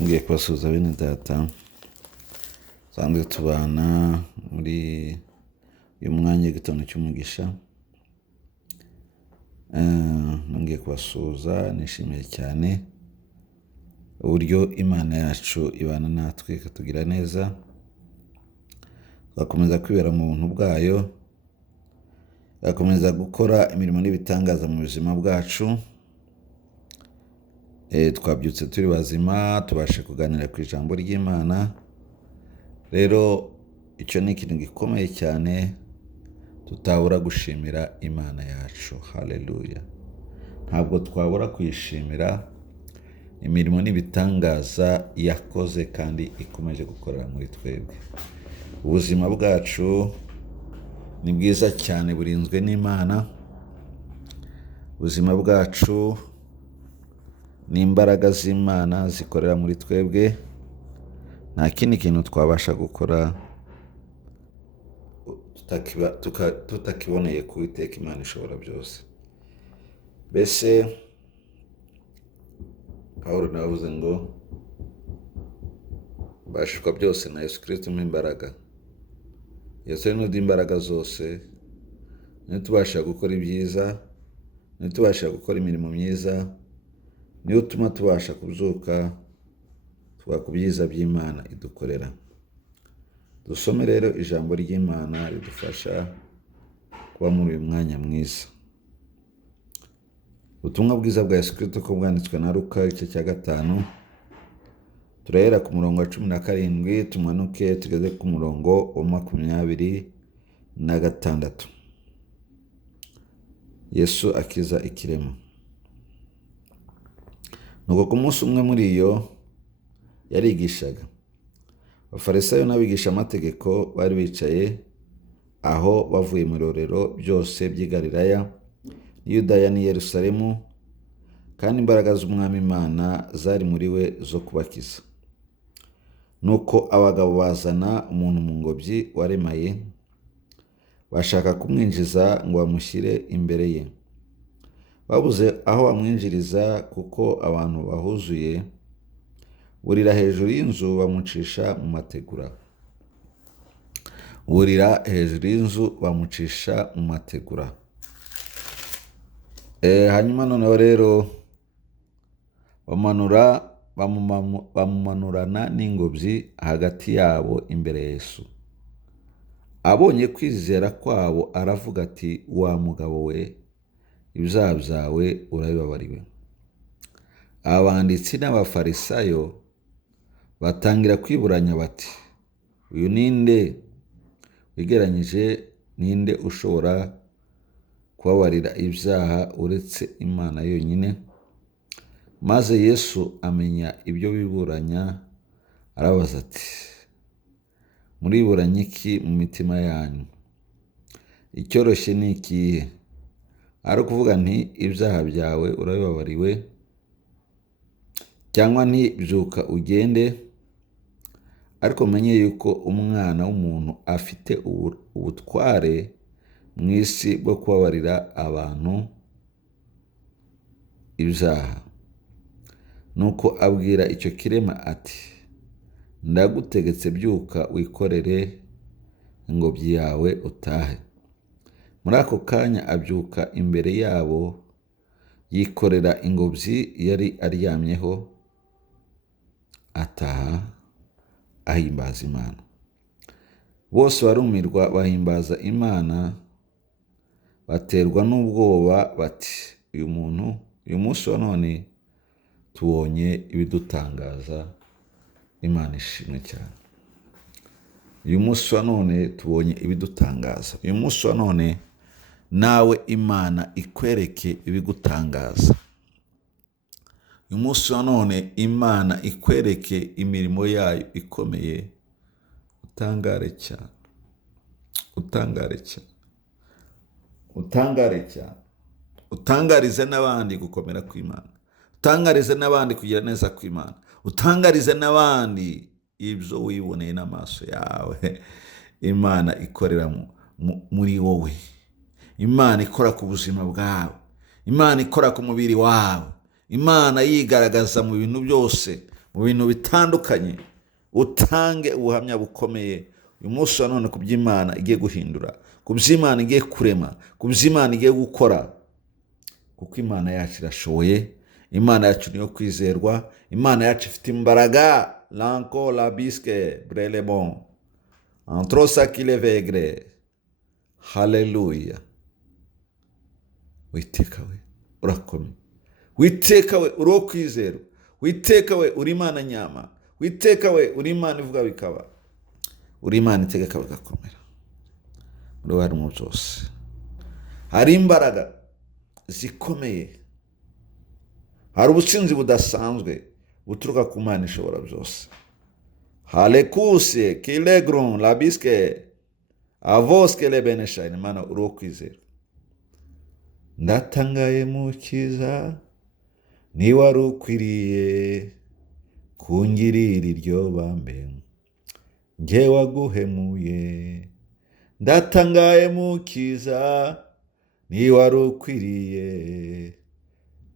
Ngiye kubasuhuza bene data sanzwe tubana muri uyu mwanya w'igitondo cy'umugisha. Ngiye kubasuhuza nishimiye cyane uburyo Imana yacu ibana natwe ikatugira neza, tugakomeza kwibera mu buntu bwayo, tugakomeza gukora imirimo n'ibitangaza mu buzima bwacu. Twabyutse turi bazima, tubashe kuganira ku ijambo ry'Imana. Rero icyo ni ikintu gikomeye cyane tutabura gushimira Imana yacu. Haleluya! Ntabwo twabura kuyishimira imirimo n'ibitangaza yakoze kandi ikomeje gukorera muri twebwe. Ubuzima bwacu ni bwiza cyane, burinzwe n'Imana. Ubuzima bwacu ni imbaraga z'Imana zikorera muri twebwe. Nta kindi kintu twabasha gukora tutakiboneye ku Uwiteka Imana ishobora byose. Mbese Pawulo nawe avuze ngo mbashishwa byose na Yesu Kristo umpa imbaraga. Yesu ni uduha imbaraga zose, niwe tubasha gukora ibyiza, niwe tubasha gukora imirimo myiza, niwe utuma tubasha kubyuka ku byiza by'Imana idukorera. Dusome rero ijambo ry'Imana ridufasha kuba muri uyu mwanya mwiza. Ubutumwa bwiza bwa Yesu Kristo ko bwanditswe na Luka igice cya 5, turahera ku murongo wa 17 tumanuke tugeze ku murongo wa 26. Yesu akiza ikirema. Nuko ku munsi umwe muri iyo yarigishaga, abafarisayo n'abigisha amategeko bari bicaye aho bavuye mu birorero byose by'i Galilaya n'i Yudaya n'i Yerusalemu, kandi imbaraga z'Umwami Imana zari muri we zo kubakiza. Nuko abagabo bazana umuntu mu ngobyi waremaye, bashaka kumwinjiza ngo bamushyire imbere ye. Babuze aho bamwinjiriza kuko abantu bahuzuye, burira hejuru y'inzu bamucisha mu mategura. Hanyuma noneho rero bamumanurana n'ingobyi hagati yabo imbere ya Yesu. Abonye kwizera kwabo aravuga ati, wa mugabo we, ibyaha byawe urabibabariwe. Abanditsi n'abafarisayo batangira kwiburanya bati, uyu ninde wigeranyije, ninde ushobora kubabarira ibyaha uretse Imana yonyine? Maze Yesu amenya ibyo biburanya, arabaza ati, muriburanya iki mu mitima yanyu? Icyoroshye ni ikihe? Ari ukuvuga nti ibyaha byawe urabibabariwe, cyangwa nti byuka ugende? Ariko menye yuko Umwana w'umuntu afite ubutware mu isi bwo kubabarira abantu ibyaha. Nuko abwira icyo kirema ati, ndagutegetse byuka wikorere ingobyi yawe utahe. Muri ako kanya abyuka imbere yabo, yikorera ingobyi yari aryamyeho, ataha ahimbaza Imana. Bose barumirwa bahimbaza Imana, baterwa n'ubwoba bati, uyu munsi wa none tubonye ibidutangaza. Imana ishimwe cyane. Uyu munsi wa none tubonye ibidutangaza. Uyu munsi wa none nawe Imana ikwereke ibigutangaza. Uyu munsi wa none Imana ikwereke imirimo yayo ikomeye. Utangare cyane. Utangarize n'abandi gukomera kw'Imana. Utangarize n'abandi kugira neza kw'Imana. Utangarize n'abandi ibyo wiboneye n'amaso yawe Imana ikorera muri wowe. Imana ikora ku buzima bwawe. Imana ikora ku mubiri wawe. Imana yigaragaza mu bintu byose, mu bintu bitandukanye, utange ubuhamya bukomeye uyu munsi wa none ku by'Imana igiye guhindura, ku by'Imana igiye kurema, ku by'Imana igiye gukora, kuko Imana yacu irashoboye, Imana yacu niyo kwizerwa, Imana yacu ifite imbaraga. Lanko la biske brelebon antrosa kilevegre. Haleluya. Witeka we urakomeye, Witeka we uri uwo kwizerwa, Witeka we uri Imana nyama, Witeka we uri Imana ivuga bikaba, uri Imana itegeka bigakomera. Muri wowe harimo byose, hari imbaraga zikomeye, hari ubutsinzi budasanzwe buturuka ku Mana ishobora byose. Halekuse kilegron labiske avoske lebeneshine. Mana uri uwo kwizera. Ndatangaye Mukiza, ni wari ukwiriye kungirira iryo bambe, njye waguhemuye. Ndatangaye Mukiza, ni wari ukwiriye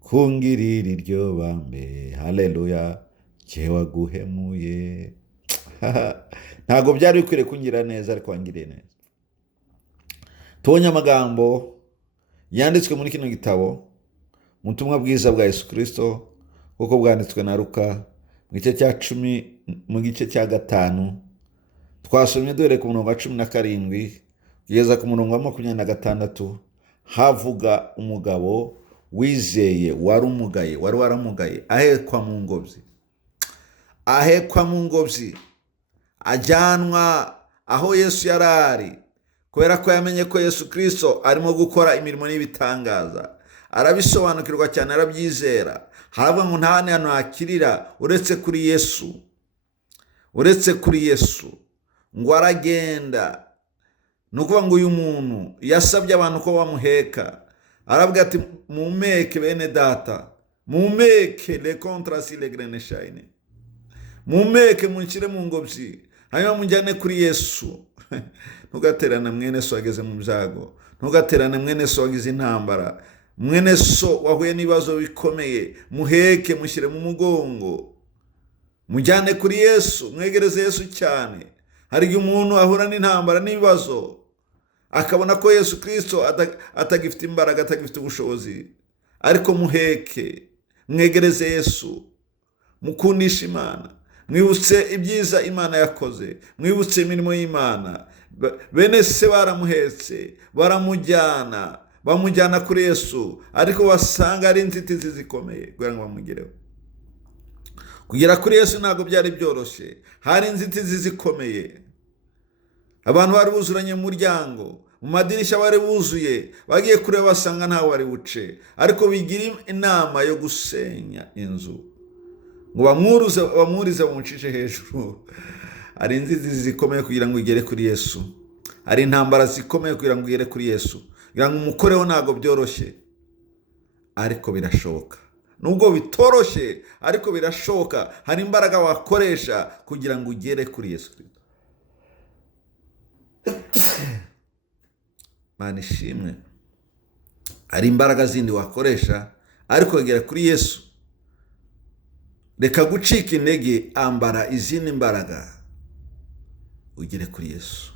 kungirira iryo bambe. Haleluya. Njye waguhemuye. Ntabwo byari bikwiriye kungira neza, ariko wangiriye neza. Tubonye amagambo yanditswe muri kino gitabo mu butumwa bwiza bwa Yesu Kristo kuko bwanditswe na Luka mu gice cya 10 mu gice cya 5. Twasomye duhere ku murongo wa 17 kugeza ku murongo wa 26. Havuga umugabo wizeye wari waramugaye, ahekwa mu ngobyi, ajyanwa aho Yesu yarari, kubera ko yamenye ko Yesu Kristo arimo gukora imirimo n'ibitangaza. Arabisobanukirwa cyane, arabyizera. Haravuga ngo nta hantu hakirira uretse kuri Yesu. Ngo aragenda. Nukuvuga ngo uyu muntu yasabye abantu ko bamuheka. Aravuga ati mumeke bene data, mumeke le contrasi le greneshine, mumeke munshire mu ngobyi, hanyuma munjyane kuri Yesu. Ntugaterane mwene so ageze mu byago, ntugaterane mwene so wagize intambara, mwene so wahuye n'ibibazo bikomeye, muheke mushyire mu mugongo, mujyane kuri Yesu, mwegereze Yesu cyane. Hari igihe umuntu ahura n'intambara n'ibibazo akabona ko Yesu Kristo atagifite imbaraga, atagifite ubushobozi, ariko muheke, mwegereze Yesu, mukundisha Imana, mwibutse ibyiza Imana yakoze, mwibutse imirimo y'Imana. Bene se baramuhetse, bamujyana kuri Yesu, ariko basanga ari inzitizi zikomeye kugira ngo bamugereho. Kugera kuri Yesu ntabwo byari byoroshye, hari inzitizi zikomeye. Abantu bari buzuranye mu muryango, mu madirishya bari buzuye, bagiye kureba basanga ntawe wari buce, ariko bigira inama yo gusenya inzu ngo bamwurize bamucishe hejuru. Hari inzitizi zikomeye kugira ngo igere kuri Yesu, hari intambara zikomeye kugira ngo igere kuri Yesu, kugira ngo umukoreho ntabwo byoroshye, ariko birashoboka. Nubwo bitoroshye, ariko birashoboka. Hari imbaraga wakoresha kugira ngo ugere kuri Yesu Kristo. Mana ishimwe. Hari imbaraga zindi wakoresha, ariko ugera kuri Yesu. Reka gucika intege, ambara izindi mbaraga ugere kuri Yesu.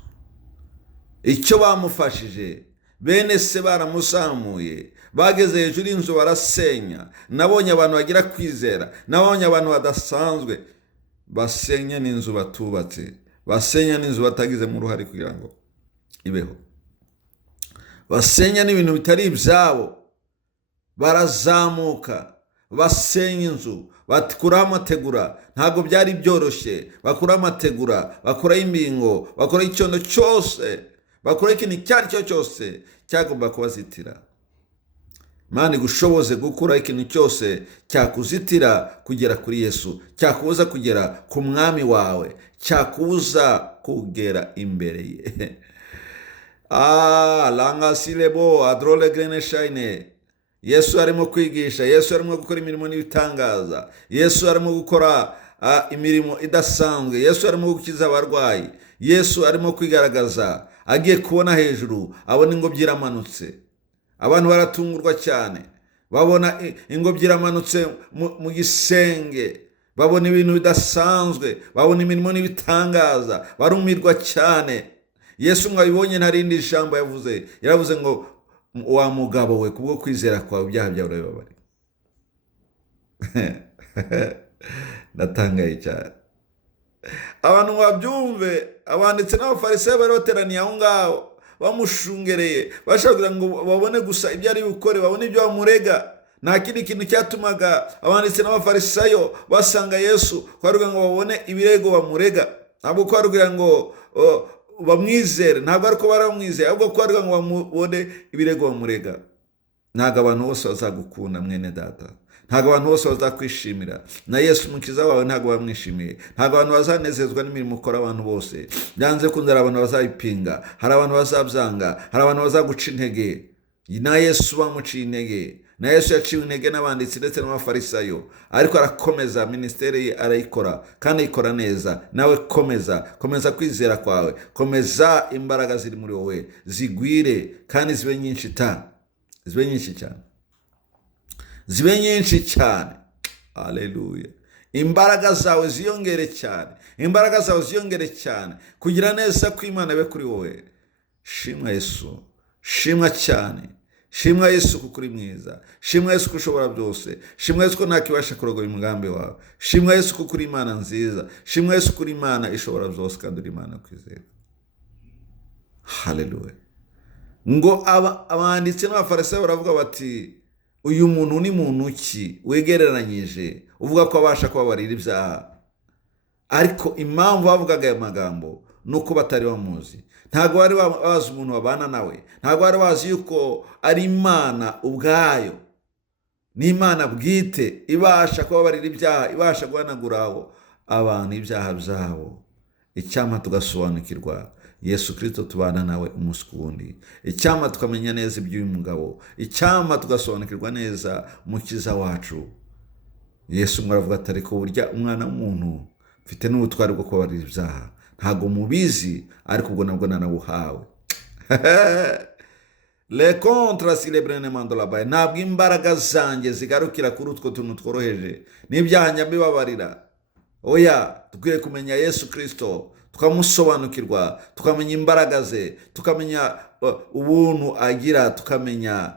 Icyo bamufashije, bene se baramusamuye, bageze hejuru y'inzu barasenya. Nabonye abantu bagira kwizera, nabonye abantu badasanzwe basenya n'inzu batubatse, basenya n'inzu batagize mu ruhare kugira ngo ibeho, basenya n'ibintu bitari ibyabo. Barazamuka basenya inzu, bakuraho amategura. Ntabwo byari byoroshye. Bakuraho amategura, bakuraho imbingo, bakuraho icyondo cyose, bakuraho ikintu icyo ari cyo cyose cyagomba kubazitira. Imana igushoboze gukuraho ikintu cyose cyakuzitira kugera kuri Yesu, cyakubuza kugera ku mwami wawe, cyakubuza kugera imbere ye. Langa silebo adrole greneshine. Yesu arimo kwigisha, Yesu arimo gukora imirimo n'ibitangaza, Yesu arimo gukora imirimo idasanzwe, Yesu arimo gukiza abarwayi, Yesu arimo kwigaragaza. Agiye kubona hejuru, abona ingobyi iramanutse. Abantu baratungurwa cyane, babona ingobyi iramanutse mu gisenge, babona ibintu bidasanzwe, babona imirimo n'ibitangaza, barumirwa cyane. Yesu mwabibonye nta rindi jambo yavuze, yaravuze ngo wa mugabo we, kubwo kwizera kwawe ibyaha byawe urabibabarira. Ndatangaye cyane. Abantu babyumve, abanditsi n'abafarisayo bari bateraniye aho ngaho bamushungereye, bashaka kugira ngo babone gusa ibyo ari bukore, babone ibyo bamurega. Nta kindi kintu cyatumaga abanditsi n'abafarisayo basanga Yesu kwarugira ngo babone ibirego bamurega, ntabwo kwarugira ngo bamwizere, ntabwo ariko baramwizeye, ahubwo kwarugira ngo babone ibirego bamurega. Ntabwo abantu bose bazagukunda mwene data, ntabwo abantu bose bazakwishimira, na Yesu umukiza wawe ntabwo bamwishimiye, ntabwo abantu bazanezezwa n'imirimo ukora. Abantu bose byanze kunze, hari abantu bazayipinga, hari abantu bazabyanga, hari abantu bazaguca intege. Na Yesu bamuciye intege, na Yesu yaciwe intege n'abanditsi ndetse n'abafarisayo, ariko arakomeza, ministeri ye arayikora kandi ayikora neza. Nawe komeza kwizera kwawe, komeza imbaraga ziri muri wowe zigwire kandi zibe nyinshi cyane. Haleluya. Imbaraga zawe ziyongere cyane, kugira neza kw'Imana be kuri wowe. Shimwa Yesu, shimwa cyane, shimwa Yesu kuko uri mwiza, shimwa Yesu ko ushobora byose, shimwa Yesu ko ntakibasha kurogoya umugambi wawe, shimwa Yesu kuko uri Imana nziza, shimwa Yesu ko uri Imana ishobora byose kandi uri Imana kwizera. Haleluya. Ngo abanditsi n'abafarisayo baravuga bati, uyu muntu ni muntu ki wegereranyije uvuga ko abasha kubabarira ibyaha? Ariko impamvu bavugaga aya magambo nuko batari bamuzi. Ntabwo bari bazi umuntu babana nawe, ntabwo bari bazi yuko ari Imana ubwayo, ni Imana bwite ibasha kubabarira ibyaha, ibasha guhanaguraho abantu ibyaha byabo. Icyampa tugasobanukirwa Yesu Kristo tubana nawe umunsi ku wundi, icyampa tukamenya neza iby'uyu mugabo, icyampa tugasobanukirwa neza umukiza wacu. Yesu mwaravuga ati, ariko burya umwana w'umuntu mfite n'ubutwari bwo kubabarira ibyaha. Ntabwo mubizi, ariko ubwo nabwo nanabuhawe. Le contre si le brenement de la baie, ntabwo imbaraga zanjye zigarukira kuri utwo tuntu tworoheje n'ibyaha nyabibabarira. Oya, dukwiye kumenya Yesu Kristo, tukamusobanukirwa, tukamenya imbaraga ze, tukamenya ubuntu agira, tukamenya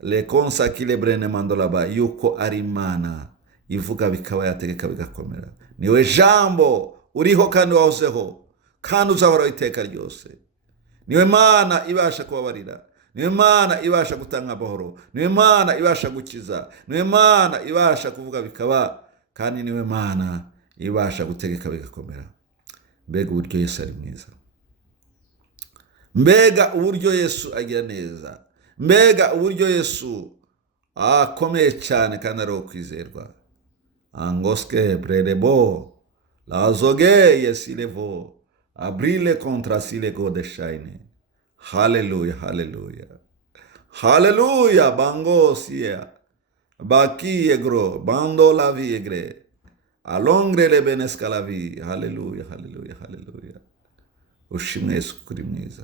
le contre si le brenement de la baie, yuko ari Imana ivuga bikaba, yategeka bigakomera. Niwe jambo uriho kandi wahozeho kandi uzahoraho iteka ryose. Niwe Mana ibasha kubabarira, niwe Mana ibasha gutanga amahoro, niwe Mana ibasha gukiza, niwe Mana ibasha kuvuga bikaba, kandi niwe Mana ibasha gutegeka bigakomera. Mbega uburyo Yesu ari mwiza, mbega uburyo Yesu agira neza, mbega uburyo Yesu akomeye cyane kandi ari uwo kwizerwa. Angoske brelebo lazoge yesilevo abrile contra sile gode shine. Haleluya, haleluya, haleluya. Bango sia baki egro bando la viegre alongre le beneska la vi. Haleluya, haleluya, haleluya. Ushimwe Yesu kuri mwiza,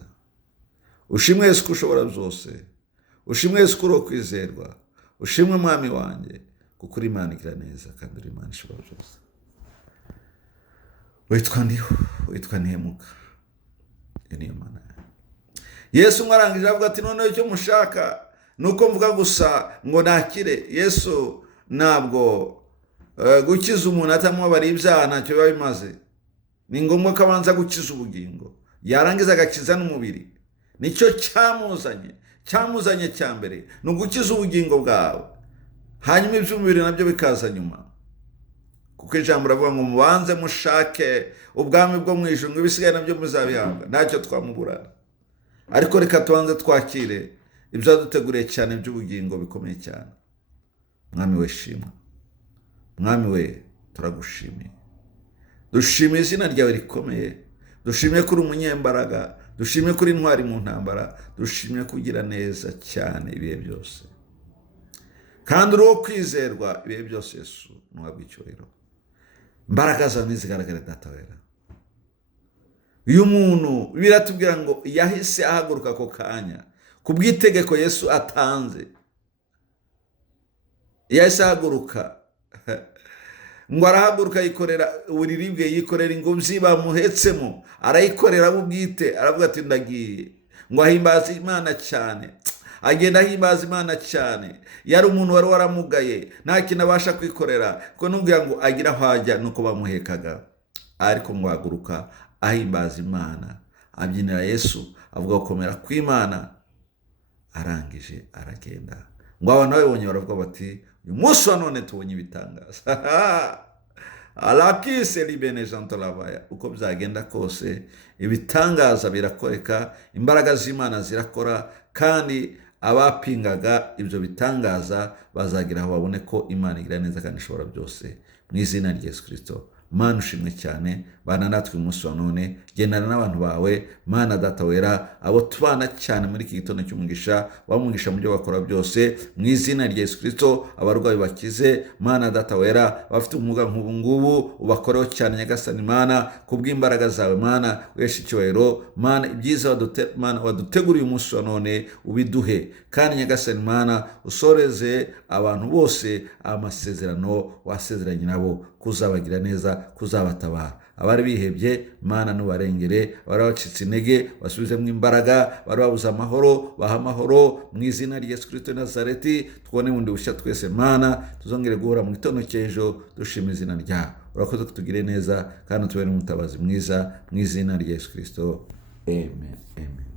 ushimwe Yesu ko ushobora byose, ushimwe Yesu ko uri kwizerwa, ushimwe mwami wanjye kuko uri Imana igira neza kandi uri Imana ishobora byose. Witwa ntihemuka, iyo niyo Mana. Yesu mwarangije avuga ati, noneho icyo mushaka nuko mvuga gusa ngo nakire. Yesu ntabwo gukiza umuntu atamubabariye ibyaha ntacyo biba bimaze. Ni ngombwa ko abanza gukiza ubugingo, yarangiza agakiza n'umubiri. Nicyo cyamuzanye cya mbere, ni ugukiza ubugingo bwawe, hanyuma iby'umubiri nabyo bikaza nyuma. Kuko ijambo ravuga ngo mubanze mushake ubwami bwo mu ijuru, ibisigaye nabyo muzabihabwa. Ntacyo twamuburana, ariko reka tubanze twakire ibyo duteguriye cyane by'ubugingo bikomeye cyane. Mwami we shimwa, mwami we turagushimiye, dushimiye izina ryawe rikomeye, dushimiye kuri umunyembaraga, dushimiye kuri intwari mu ntambara, dushimiye kugira neza cyane ibihe byose, kandi uri uwo kwizerwa ibihe byose. Yesu nuhabwe icyubahiro, imbaraga zawe nizigaragare Data wera. Uyu muntu biratubwira ngo yahise ahaguruka ako kanya ku bw'itegeko Yesu atanze, yahise ahaguruka ngo arahaguruka yikorera uburiri bwe, yikorera ingobyi bamuhetsemo, arayikorera we ubwite, aravuga ati ndagiye. Ngo ahimbaza Imana cyane, agenda ahimbaza Imana cyane. Yari umuntu wari waramugaye, nta kintu abasha kwikorera, kuko nubwira ngo agira aho ajya nuko bamuhekaga. Ariko ngo ahaguruka ahimbaza Imana, abyinira Yesu, avuga gukomera kw'Imana, arangije aragenda. Ngo abantu babibonye baravuga bati uyu munsi wa none tubonye ibitangaza. Alakise libene janto lavaya. Uko byagenda kose ibitangaza birakoreka, imbaraga z'Imana zirakora, kandi abapingaga ibyo bitangaza bazagira aho babone ko Imana igira neza kandi ishobora byose. Mu izina rya Yesu Kristo, Mana ushimwe cyane, bana natwe umunsi wa none, gendana n'abantu bawe Mana data wera, abo tubana cyane muri iki gitondo cy'umugisha, wamugisha mu byo bakora byose, mu izina rya Yesu Kristo. Abarwayi bakize Mana data wera, abafite ubumuga nk'ubu ngubu ubakoreho cyane nyagasani Mana, kubw'imbaraga zawe Mana, wesha icyubahiro Mana. Ibyiza Mana waduteguriye umunsi wa none ubiduhe, kandi nyagasani Mana usoreze abantu bose amasezerano wasezeranye nabo, kuzabagira neza, kuzabatabara. Abari bihebye Mana nubarengere, abari bacitse intege basubizemo imbaraga, abari babuze amahoro baha amahoro, mu izina rya Yesu Kristo Nazareti. Twone bundi bushya twese Mana, tuzongere guhura mu gitondo cy'ejo dushima izina ryawe. Urakoze kutugire neza kandi tubere umutabazi mwiza, mu izina rya Yesu Kristo. Amen. Amen.